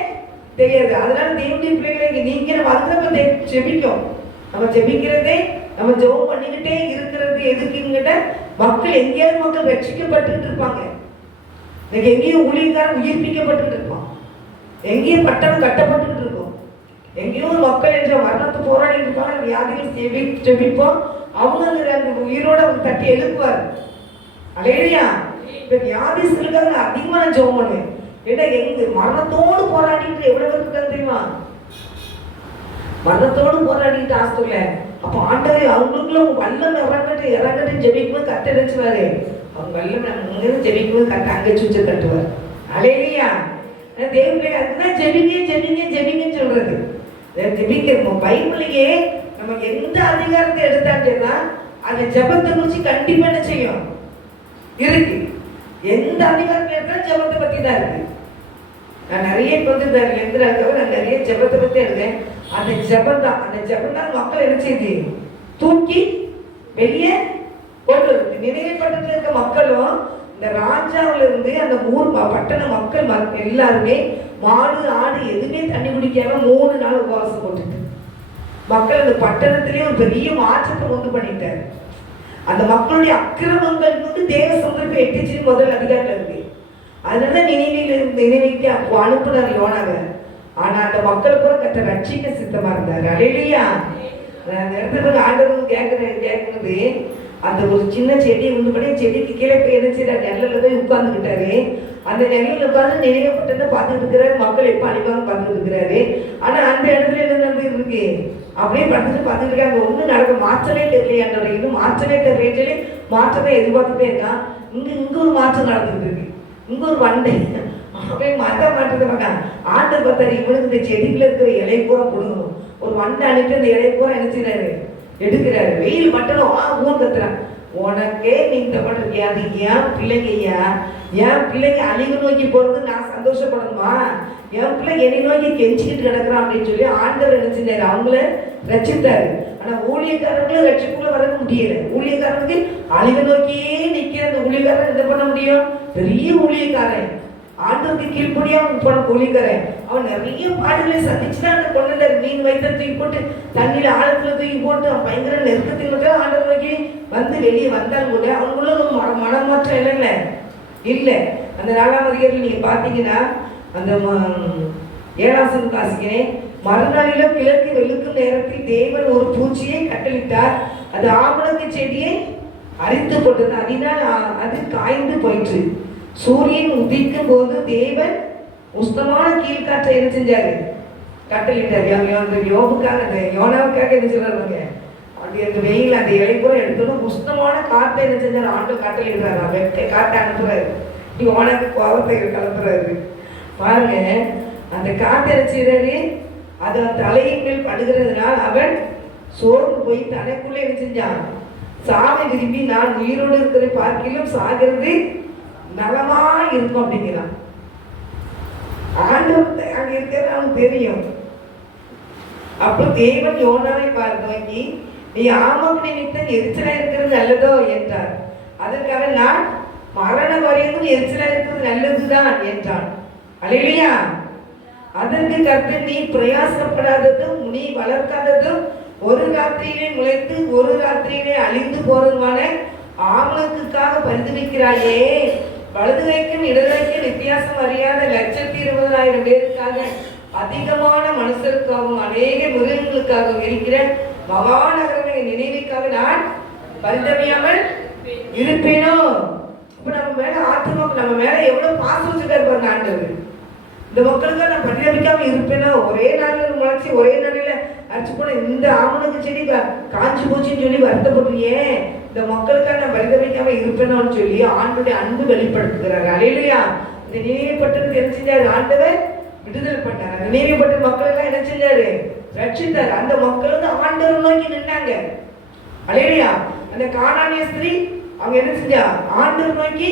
தெரியாது. அதனால தேவனுடைய பிள்ளைகளை நீங்க நம்ம அதுக்கு செபிக்கும். நம்ம செபிக்கிறதே நம்ம ஜெபம் பண்ணிக்கிட்டே இருக்கிறது எதுக்குங்கிட்ட மக்கள் எங்கேயாவது மக்கள் ரட்சிக்கப்பட்டு இருப்பாங்க. இன்னைக்கு எங்கேயும் ஊழியக்காரன் உயிர்ப்பிக்கப்பட்டு இருப்பான், எங்கேயும் பட்டணம் கட்டப்பட்டு இருக்கும், எங்கேயோ மக்கள் என்ற மரணத்தை போராடி இருப்பாங்க. வியாதிகள் செபிப்போம், அவங்க அந்த உயிரோட தட்டி எழுப்புவார். அலையிலையா இப்ப வியாதிகளுக்காக அதிகமா நான் ஜெபம் பண்ணுவேன். ஏன்னா எங்க மரணத்தோடு போராடிட்டு எவ்வளவு பேர் இருக்காங்க தெரியுமா? மரணத்தோடு போராடிட்டு ஆஸ்திரேலியா. அப்ப ஆண்டவர் அவங்களுக்குள்ள வல்லம் இறங்கட்டு ஜெபிக்கும்போது கட்ட நினைச்சுவாரு. அவங்க வல்லம் ஜெபிக்கும்போது கட்ட அங்கே சுச்சு கட்டுவார். அலையிலையா தேவனுடைய அதுதான் ஜெபிங்கன்னு சொல்றது. ஜெபிக்க பைபிளையே நம்ம எந்த அதிகாரத்தை எடுத்தாட்டேன்னா அந்த ஜெபத்தை குறிச்சு கண்டிப்பா என்ன செய்யும் இருக்கு. எந்த அதிகாரத்தை எடுத்தாலும் ஜெபத்தை பத்தி தான் இருக்கு. நான் நிறைய நான் நிறைய ஜெபத்தை பத்தி எழுதேன். அந்த ஜெபம் தான் மக்கள் என்ன செய்து தூக்கி வெளியே கொண்டு வருது. நினைவுபட்டு இருக்க மக்களும் இந்த ராஜாவில இருந்து அந்த ஊர் பட்டண மக்கள் எல்லாருமே மாடு ஆடு எதுவுமே தண்ணி குடிக்காம 3 நாள் உபவாசம் போட்டுட்டு மக்கள் அந்த பட்டணத்திலேயே ஒரு பெரிய மாற்றத்தை உண்டு பண்ணிட்டாரு. அந்த மக்களுடைய அக்கிரமங்கள் கொண்டு தேவ சந்தர்ப்பம் எட்டிச்சு முதல் அதிகாரத்தில் இருக்கு. அதனால நினைவுக்கு அனுப்புனார் யோனாக. ஆனா அந்த மக்கள் கூட கத்த ரட்சிக்க சித்தமா இருந்தாரு. அலையிலையா அந்த இடத்துல ஆண்டவங்க கேட்கறது அந்த ஒரு சின்ன செடி உண்டு பண்ணி செடிக்கு கீழே போய் என்ன செய்யறாரு, நெல்லில் போய் உட்கார்ந்துக்கிட்டாரு. அந்த நெல்லில் உட்கார்ந்து நினைவுப்பட்டதை பார்த்துட்டு இருக்கிறாரு. மக்கள் எப்போ அனுப்பாங்க பார்த்துட்டு இருக்கிறாரு. ஆனா அந்த இடத்துல என்ன நடந்துட்டு இருக்கு, அப்படியே படுத்துட்டு பார்த்துட்டு இருக்காங்க. ஒன்றும் நடக்க மாற்றமே தெரியலையான்ற இன்னும் மாற்றமே தெரியல, மாற்றமே எதிர்பார்த்துட்டே இருக்கான். இங்க ஒரு மாற்றம் நடந்துட்டு இருக்கு. இங்க ஒரு வண்டை அப்படியே மாற்றத்தை பார்க்காங்க. ஆண்டு பார்த்தாரு, இவனுக்கு இந்த செடிக்குள்ள இருக்கிற இலை பூரா கொடுக்கணும். ஒரு வண்டை அனுப்பி அந்த இலை பூரா என்ன செய்யறாரு எடுக்கிறாரு. வெயில் மட்டும் ஊர் கத்துறான். உனக்கே நீ தப்பட்டிருக்கியா, அது ஏன் பிள்ளைங்கய்யா, என் பிள்ளைங்க அழிவு நோக்கி போறது நான் சந்தோஷப்படணுமா, என் பிள்ளை என்னை நோக்கி கெஞ்சிக்கிட்டு கிடக்குறான் அப்படின்னு சொல்லி ஆண்டவர் நினைச்சிருந்தாரு. அவங்கள ரட்சித்தாரு. ஆனா ஊழியக்காரங்களும் ரட்சிப்புக்குள்ள வர முடியல. ஊழியக்காரனுக்கு அழிவு நோக்கியே நிக்கிற அந்த ஊழியக்காரன் என்ன பண்ண முடியும்? பெரிய ஊழியக்காரன், ஆண்டவருக்கு கீழ்படியா ஊழியக்காரன். அவன் நிறைய பாடுகளை சந்திச்சுதான் அந்த கொண்டு மீன் வயிற்ற தூக்கி போட்டு தண்ணியில ஆழத்துல தூக்கி போட்டு அவன் பயங்கர நெருக்கத்தில் ஆண்டவர் நோக்கி வந்து வெளியே வந்தாலும் கூட அவங்களுக்குள்ள ஒரு மனமாற்றம் இல்லைல்ல இல்லை. அந்த 4ஆம் அதிகாரத்தில் நீங்க பார்த்தீங்கன்னா அந்த 7ஆம் வாசிக்கிறேன். மறுநாளிலும் கிழக்கு வெளுக்கும் நேரத்தில் தேவன் ஒரு பூச்சியை கட்டளிட்டார், அது ஆமணக்கு செடியை அரித்து போட்டது, அதனால் அது காய்ந்து போயிற்று. சூரியன் உதிக்கும் போது தேவன் உஷ்ணமான கீழ்காற்றை என்ன செஞ்சாரு? கட்டளிட்டார். அந்த யோபுக்காக அந்த யோனாவுக்காக என்ன சொல்றாங்க? அந்த வெயில் அந்த இலை கூட எடுத்தோம் உஷ்ணமான காற்றை என்ன செஞ்சாரு? ஆண்டு கட்டளிடுறாரு, வெட்டை காற்றை அனுப்புறாரு, யோனாக்கு கோபத்தை கலப்புறாரு. பாருங்க, அந்த காற்று அரைச்சாரு, அது தலையின் மேல் படுகிறதுனால் அவன் சோர்ந்து போய் தனக்குள்ளே என்ன செஞ்சான்? சாவை விரும்பி நான் உயிரோடு இருக்கிறதை பார்க்கிலும் சாகிறது நலமா இருக்கும் அப்படிங்கிறான். ஆண்டவர் அங்க இருக்கிறது அவனுக்கு தெரியும். அப்போ தேவன் யோனாவை பார்த்து வாங்கி, நீ ஆமாக்கு நிமித்தம் எரிச்சலா இருக்கிறது நல்லதோ என்றார். அதற்காக நான் மரண வரையும் எரிச்சலா இருக்கிறது நல்லதுதான் என்றான். அல்லேலூயா. அதற்கு கர்த்தர், நீ பிரயாசப்படாததும் நீ வளர்க்காததும் ஒரு ராத்திரியிலே முளைத்து ஒரு ராத்திரியிலே அழிந்து போறதுமான ஆமணக்குக்காக பரிந்துரைக்கிறாயே, வலது கைக்கும் இடது கைக்கும் வித்தியாசம் அறியாத 1,20,000 பேருக்காக, அதிகமான மனுஷருக்காகவும் அநேக மிருகங்களுக்காகவும் இருக்கிற மகாநகரனை நினைவுக்காக நான் பரிதவியாமல் இருப்பேனோ? இப்ப நம்ம மேல ஆத்மாவுக்கு நம்ம மேல எவ்வளவு பாசம் வச்சுட்டாரு பாருங்க ஆண்டவர். இந்த மக்களுக்கு நான் பரிதவிக்காம இருப்பேனோ? ஒரே நாளில் முளைச்சி ஒரே நாளில அரைச்சு போன இந்த ஆமணக்கு செடி காஞ்சி போச்சுன்னு சொல்லி வருத்தப்படுறியே, இந்த மக்களுக்காக நான் பரிதவிக்காம இருப்பேனோன்னு சொல்லி ஆண்டுடைய அன்பு வெளிப்படுத்துகிறார். அல்லேலூயா. இந்த நினைவுப்பட்டது என்ன செஞ்சாரு? ஆண்டவர் விடுதலை பண்ணார். நினைவுப்பட்ட மக்கள் எல்லாம் என்ன செஞ்சாரு? ரட்சித்தார். அந்த மக்கள் வந்து ஆண்டவர் நோக்கி நின்னாங்க. அல்லேலூயா. அந்த கானானிய ஸ்திரீ அவங்க என்ன செஞ்சா? ஆண்டவர் நோக்கி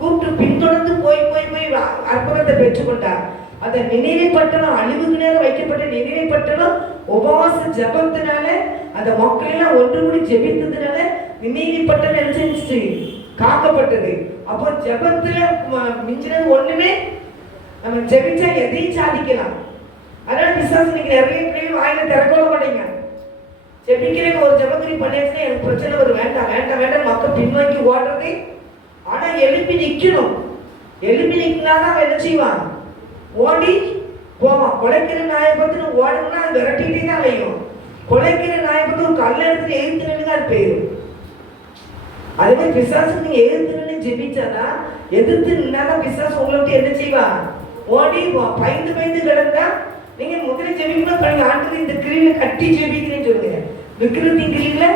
கூப்பிட்டு பின்தொடர்ந்து போய் போய் போய் அற்புதத்தை பெற்றுக்கொண்டார். அந்த நினைவை பட்டணம், அழிவுக்கு நேரம் வைக்கப்பட்ட நினைவை பட்டணம் உபவாச ஜபத்தினால அந்த மக்கள் எல்லாம் ஒன்று கூடி ஜெபித்ததுனால நினைவை பட்டணம் என்ன செஞ்சு காக்கப்பட்டது. அப்போ ஜபத்துல மிஞ்சினது ஒண்ணுமே, நம்ம ஜெபிச்சா எதையும் சாதிக்கலாம். அதனால பிசாசு நீங்க நிறைய பேர் வாயில திறக்கவே மாட்டீங்க. ஜெபிக்கிறேன் ஒரு ஜபக்கிரி பண்ணியாச்சுன்னா எனக்கு பிரச்சனை வரும், வேண்டாம் வேண்டாம் வேண்டாம் மக்கள் பின்வாங்கி ஓடுறது. ஆனா எழுப்பி நிக்கணும். எழுப்பி நிக்கினாதான் என்ன செய்வான்? ஓடி போவான். கொலைக்கிற நாயை பத்தி ஓடணும்னா அது விரட்டிகிட்டே தான் அலையும். கொலைக்கிற நாயை பத்தி ஒரு கல்ல இடத்துல எதிர்த்து நின்று அது போயிடும். அதுவே பிசாசு நீங்க எதிர்த்து நின்று ஜெபிச்சாதான், எதிர்த்து நின்னாதான் பிசாசு உங்களை விட்டு என்ன செய்வான்? ஓடி பயந்து பயந்து கிடந்தா நீங்க முதல்ல ஜெபிக்கணும். பண்ணி ஆண்டு இந்த கிரியில கட்டி ஜெபிக்கிறேன்னு சொல்லுங்க. விக்கிரத்தின் கிரியில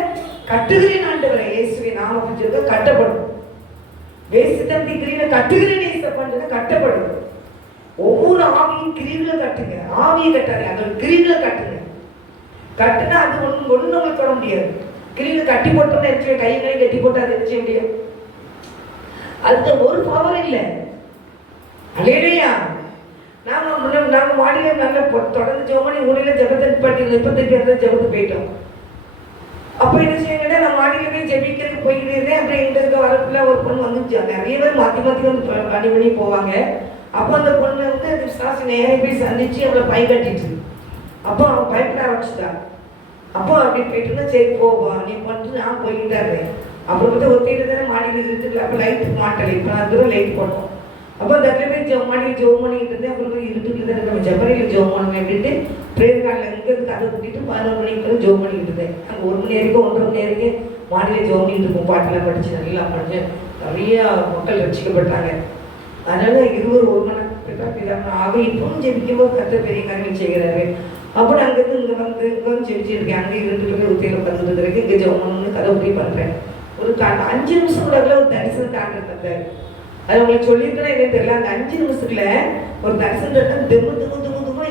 கட்டுகிறேன் ஆண்டவரை இயேசுவை நாம சொல்லுங்க, கட்டப்படும். வேசித்தத்தின் கிரியில கட்டுகிறேன் இயேசுப்பா கட்டப்படும். ஒவ்வொரு ஆவியின் கிரிவுகளை கட்டுங்க. ஆவியை கட்டாது, அதோட கிரிவுகளை கட்டுங்க. கட்டுனா அது ஒண்ணு உங்களுக்கு தொட முடியாது. கிரிவுல கட்டி போட்டோம்னா என்ன கைகளை கட்டி போட்டு அதை என்ன செய்ய முடியும்? அதுக்கு ஒரு பவர் இல்லை. அல்லேலூயா. நாம மாடியில நல்ல தொடர்ந்து ஜோமணி ஊழில ஜபத்தை நிப்பாட்டி 35 பேர் ஜபத்துக்கு போயிட்டோம். அப்போ என்ன செய்யுங்கன்னா நான் மாடியில போய் ஜெபிக்கிறதுக்கு போய்கிட்டே இருந்தேன். அப்புறம் எங்க இருக்க வரப்புல ஒரு பொண்ணு வந்துச்சு. நிறைய பேர் மாற்றி மாற்றி வந்து பண்ணி போவாங்க. அப்போ அந்த பொண்ணு வந்து அந்த விசுவாசி நேரம் போய் சந்திச்சு அவளை பை கட்டிட்டு, அப்போ அவன் பயப்பட ஆரம்பிச்சுட்டான். அப்போ அப்படி போயிட்டு சரி போவா நீ பண்ணிட்டு நான் போய்கிட்டே இருந்தேன். அப்புறம் வந்து ஒத்தையில தானே மாடியில் இருக்குது. அப்போ லைட்டு மாட்டலை. இப்போ நான் தூரம் லைட் போட்டோம். அப்போ அந்த இடத்துல போய் மாடியில் ஜோம் பண்ணிக்கிட்டு இருந்தேன். அப்புறம் இருட்டுக்கிட்டு தான் நம்ம ஜபரையில் ஜோம் பண்ணணும் அப்படின்ட்டு பிரேயர் காலில் இங்கேருந்து கதை கூட்டிட்டு 11 மணிக்கு ஜோம் பண்ணிக்கிட்டு இருந்தேன். அங்கே 1 மணி வரைக்கும் 1.5 மணி வரைக்கும் மாடியில் ஜோம் பண்ணிட்டு இருக்கும். பாட்டெல்லாம் படிச்சு நல்லா படித்தேன். நிறைய மக்கள் ரசிக்கப்பட்டாங்க. அதனால 1 மணி நேரம் ஆக இப்பவும் ஜெபிக்கும்போது கத்த பெரிய காரியங்கள் செய்கிறாரு. அப்புறம் அங்கிருந்து இங்கே வந்து ஜெபிச்சிருக்கேன். அங்கே இருந்துட்டு உத்தியில் உட்காந்துட்டு இருக்கு. இங்கே ஜெபம்னு கதை ஊட்டி பண்ணுறேன். ஒரு 5 நிமிஷம் கூட ஒரு தரிசனம் தாண்டது. அது உங்களுக்கு சொல்லியிருக்கேன்னா எனக்கு தெரியல. அந்த 5 நிமிஷத்துல ஒரு தரிசனம் தெம்மு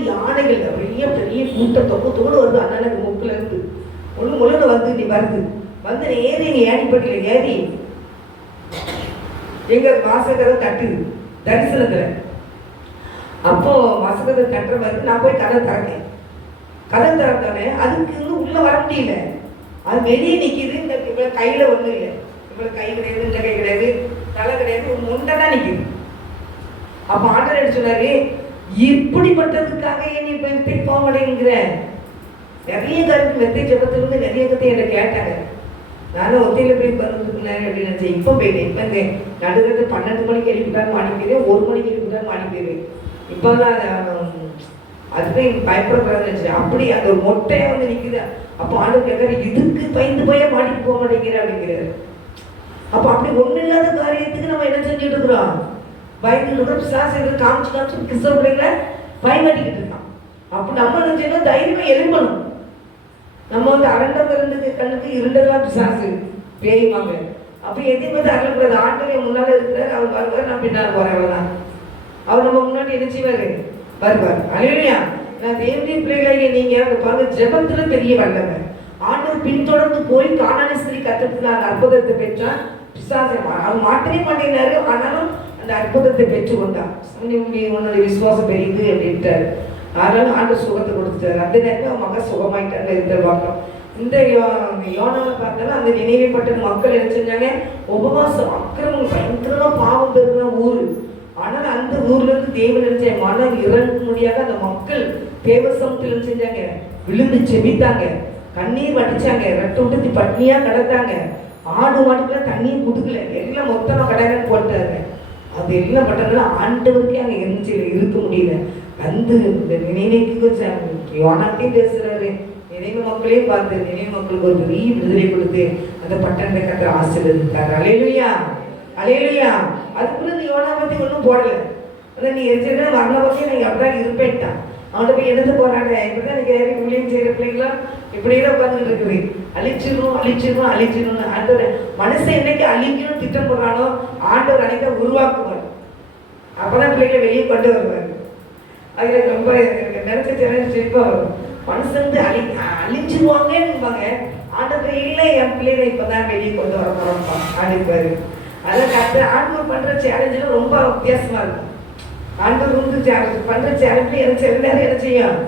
யானைகள் நிறைய பெரிய கூட்டம் தொகுத்தோடு வருது. அதனால அந்த மூக்குல இருந்து முழுன்னு வந்து நீ வருது வந்து ஏறி நீ ஏணிப்பட்டியில் ஏறி எங்க வாசகரை தட்டுது தரிசனத்துல. அப்போ வாசகரை தட்டுற மாதிரி நான் போய் கதை திறக்கேன். கதை திறந்தானே அதுக்கு உள்ள வர முடியல. அது வெளியே நிற்கிது. இந்த இவ்வளோ கையில் ஒன்றும் இல்லை. இவ்வளோ கை கிடையாது, இந்த கை கிடையாது, தலை கிடையாது, ஒரு முண்டை தான் நிற்கிது. அப்போ ஆண்டவர் என்ன சொன்னாரு, இப்படிப்பட்டதுக்காக ஏன் நீ மெத்தை போக மாட்டேங்கிற? நிறைய கருத்து மெத்தை ஜபத்திலிருந்து நிறைய கத்தை என்னை கேட்டாங்க. நானும் ஒத்தையில போய் பருந்துக்குனாரு அப்படின்னு நினைச்சேன். இப்போ போயிட்டேன். இப்போ இந்த நடுறது 12 மணிக்கு எழுப்பிட்டாலும் மாடி போயிடுவேன், 1 மணிக்கு எழுப்பிட்டாலும் மாடி போயிடுவேன். இப்போ தான் அதுதான் பயப்படக்கூடாதுன்னு நினைச்சேன். அப்படி அந்த ஒரு மொட்டையை வந்து நிற்குது. அப்போ ஆண்டவர் கேட்கறாரு, இதுக்கு பயந்து போய் மாடிக்கு போக மாட்டேங்கிற அப்படிங்கிறாரு. அப்போ அப்படி ஒன்றும் இல்லாத காரியத்துக்கு நம்ம என்ன செஞ்சுட்டு இருக்கிறோம்? பயந்துட்டு இருக்கிறோம். பிசாசு காமிச்சு காமிச்சு கிறிஸ்தவ பிள்ளைங்களை பயமாட்டிக்கிட்டு இருக்கான். அப்போ நம்ம என்ன செய்யணும்? தைரியமா எழும்பணும். நம்ம வந்து அரண்ட பிறந்துக்கு கண்ணுக்கு இருண்டதெல்லாம் பிசாசு பேய்வாங்க. அப்படி எதையும் வந்து அகலக்கூடாது. ஆண்டவரே முன்னால இருக்கிறார், அவர் வருவார், நான் பின்னால் போறவன். அவர் நம்ம முன்னாடி என்ன செய்வாரு? வருவார். அல்லேலூயா. நான் தேவனுடைய பிள்ளைகளாகிய நீங்க பாருங்க, ஜெபத்துல பெரிய வல்லமை. ஆண்டவர் பின்தொடர்ந்து போய் கானானிய ஸ்திரீ கத்தத்துல அந்த அற்புதத்தை பெற்றான். பிசாசை அவன் மாட்டவே மாட்டேனாரு, ஆனாலும் அந்த அற்புதத்தை பெற்று கொண்டான். உன்னுடைய விசுவாசம் பெரியது அப்படின்ட்டாரு. அதனால ஆண்டவர் சுகத்தை கொடுத்துட்டாரு. அந்த நேரத்தில் அவன் மகன் சுகமாயிட்டான்னு எதிர்பார்க்கிறோம். இந்த யோனாவை பார்த்தாலும் அந்த நினைவுப்பட்ட மக்கள் என்ன செஞ்சாங்க? உபவாசம், அக்கிரமம், பயங்கரமா பாவம் பெருன ஊர். ஆனால் அந்த ஊர்ல இருந்து தேவன் நினைச்ச மனம் இறங்க முடியாத அந்த மக்கள் தேவசமத்தில் செஞ்சாங்க, விழுந்து செபித்தாங்க, கண்ணீர் வடிச்சாங்க, ரெட்டை விட்டு பட்னியா கிடந்தாங்க. ஆடு மாட்டுக்குலாம் தண்ணியை குடுக்கல, எல்லாம் மொத்தமா கடைகள் போட்டாங்க. அது எல்லாம் பட்டாங்கன்னா ஆண்டவருக்கே அங்கே இருக்க முடியல. வந்து இந்த நினைவுக்கு யோனாத்தையும் பேசுறாரு, நினைவு மக்களையும் பார்த்து நினைவு மக்களுக்கு ஒரு பெரிய விடுதலை கொடுத்து அந்த பட்டணத்தை கற்று ஆசீர்வதித்தார். அல்லேலூயா, அல்லேலூயா. அதுக்குள்ள இந்த யோனா பத்தி ஒன்றும் போடல. அதான் நீ எரிச்சிருந்தா வரல பற்றி நான் அப்படிதான் இருப்பேன்ட்டான். அவன்கிட்ட போய் எடுத்து போறாங்க. இப்படிதான் எனக்கு யாரும் ஊழியம் செய்யற பிள்ளைங்களாம் இப்படியேதான் உட்காந்துட்டு இருக்குது. அழிச்சிடணும் அழிச்சிடணும் அழிச்சிடணும்னு ஆண்டவர் மனுஷன் என்னைக்கு அழிக்கணும் திட்டம் போடுறானோ ஆண்டவர் அன்னைக்கு உருவாக்குவார். அப்பதான் பிள்ளைகளை வெளியே கொண்டு வருவார். அதுல ரொம்ப நினைச்ச சிரிப்பா வரும். மனுஷன் அழிஞ்சிருவாங்கன்னு ஆண்டவர் இல்லை, என் பிள்ளைகளை இப்பதான் வெளியே கொண்டு வர போறோம்ப்பா அப்படிப்பாரு. அதெல்லாம் கரெக்டாக ஆண்டவர் பண்ற சேலஞ்செல்லாம் ரொம்ப வித்தியாசமா இருக்கும். ஆண்டவர் வந்து பண்ற சேலஞ்சில் எனக்கு சில நேரம் என்ன செய்யும்,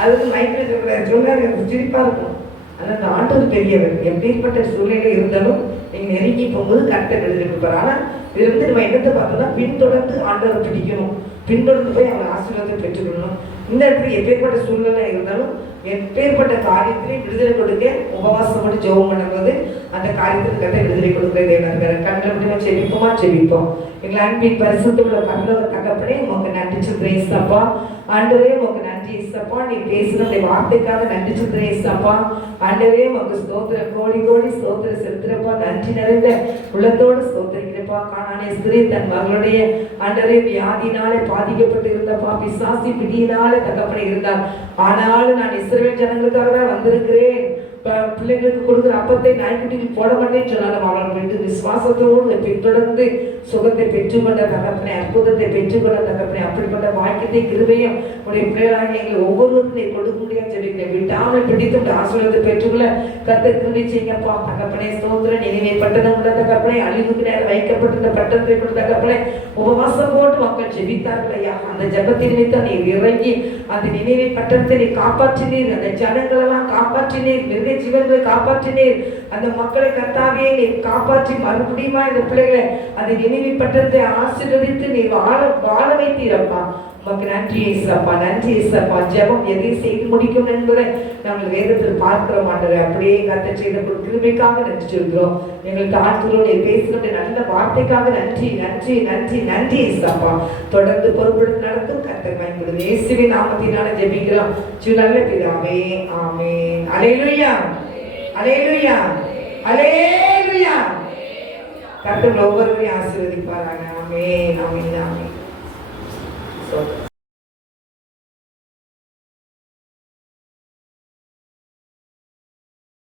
அதுக்கு மைக்கில் சொன்னார், எனக்கு சிரிப்பா இருக்கும். ஆனால் அந்த ஆண்டவர் பெரியவர், எப்படிப்பட்ட சூழ்நிலை இருந்தாலும் நீங்கள் நெருங்கி போகும்போது கரெக்டாக எழுதிருப்பார். ஆனால் இதுல இருந்து நம்ம என்னத்தை பார்த்தோம்னா பின்தொடர்ந்து ஆண்டவரை பிடிக்கணும், பின்தொடர்ந்து போய் அவங்க ஆசீர்வாதத்தை பெற்றுக்கணும். இந்த இடத்துல எப்பேற்பட்ட சூழ்நிலை இருந்தாலும் எப்பேற்பட்ட காரியத்திலையும் விடுதலை கொடுக்க உபவாசம் பண்ணி ஜெபம் பண்ணும்போது அந்த காரியத்துக்கு கட்ட விடுதலை கொடுக்குறது. கண்ட முடியும் செவிப்போமா செவிப்போம். எங்களை அன்பின் பரிசுத்தோட பரலோக தகப்பனே உங்க நன்றி சொல்றேன் ஏசப்பா. ஆண்டவரே உங்க நன்றி ஏசப்பா. நீ பேசுன அந்த வார்த்தைக்காக நன்றி சொல்றேன் ஏசப்பா. ஆண்டவரே உங்க ஸ்தோத்திர கோடி கோடி ஸ்தோத்திர செலுத்துறப்பா. நன்றி நிறைந்த உள்ளத்தோடு ஸ்தோத்திரிக்கிறப்பா. கானானிய ஸ்திரீ தன் மகளுடைய ஆண்டவரே வியாதினாலே பாதிக்கப்பட்டு இருந்தப்பா, பிசாசி பிடியினாலே தகப்பனை இருந்தார். ஆனாலும் நான் இஸ்ரவேல் ஜனங்களுக்காக தான் வந்திருக்கிறேன், பிள்ளைங்களுக்கு கொடுக்குற அப்பத்தை நாய்க்குட்டிக்கு போட மாட்டேன்னு சொன்னாலும் அவர்கள் விசுவாசத்தோடு பின்தொடர்ந்து சுகத்தை பெற்றுக்கொண்ட தகப்பனை, அற்புதத்தை பெற்றுக்கொண்ட தகப்பனை, அப்படிப்பட்ட வாக்கியத்தை கிருபையும் உடைய பிள்ளைகளாக எங்களை ஒவ்வொருவரும் கொடுக்க முடியாது சொல்லிக்கிறேன். விட்டாமல் பிடித்து ஆசீர்வாதத்தை பெற்றுக்கொள்ள கத்தை கிருபை செய்யுங்கப்பா. தகப்பனை ஸ்தோத்திரம். நினைவை பட்டணம் உள்ள தகப்பனை, அழிவுக்கு நேரம் வைக்கப்பட்டிருந்த பட்டணத்தை கொண்ட தகப்பனை உபவாசம் போட்டு மக்கள் ஜெபித்தார்கள் ஐயா. அந்த ஜபத்தின் நிமித்தம் நீ இறங்கி அந்த நினைவை பட்டணத்தை நீ காப்பாற்றினீர், அந்த ஜனங்களெல்லாம் காப்பாற்றினீர், மிருக ஜீவன்களை காப்பாற்றினீர், அந்த மக்களை கர்த்தாவே நீ காப்பாற்றி மறுபடியுமா இந்த பிள்ளைகளை அந்த நினைவு பட்டணத்தை ஆசீர்வதித்து நீ வாழ வைத்தீரப்பா. உமக்கு நன்றி ஏசப்பா, நன்றி ஏசப்பா. ஜெபம் எதை செய்து முடிக்கும் என்பதை நாங்கள் வேதத்தில் பார்க்கிற மாட்டோம். அப்படியே கத்த செய்த கிருபைக்காக நன்றி சொல்கிறோம். எங்களுக்கு ஆட்களோடு நீ பேசுகிற நல்ல வார்த்தைக்காக நன்றி நன்றி நன்றி நன்றி ஏசப்பா. தொடர்ந்து பொறுப்பெடுத்து நடத்தும் கர்த்தர் பயன்படுது. இயேசுவின் நாமத்தினால ஜெபிக்கிறோம் நல்ல பிதாவே, ஆமென். அல்லேலூயா, அல்லேலூயா, அல்லேலூயா. கர்த்தர் ஒவ்வொருவரையும் ஆசீர்வதிப்பாராங்க. ஆமென், ஆமென், ஆமென்.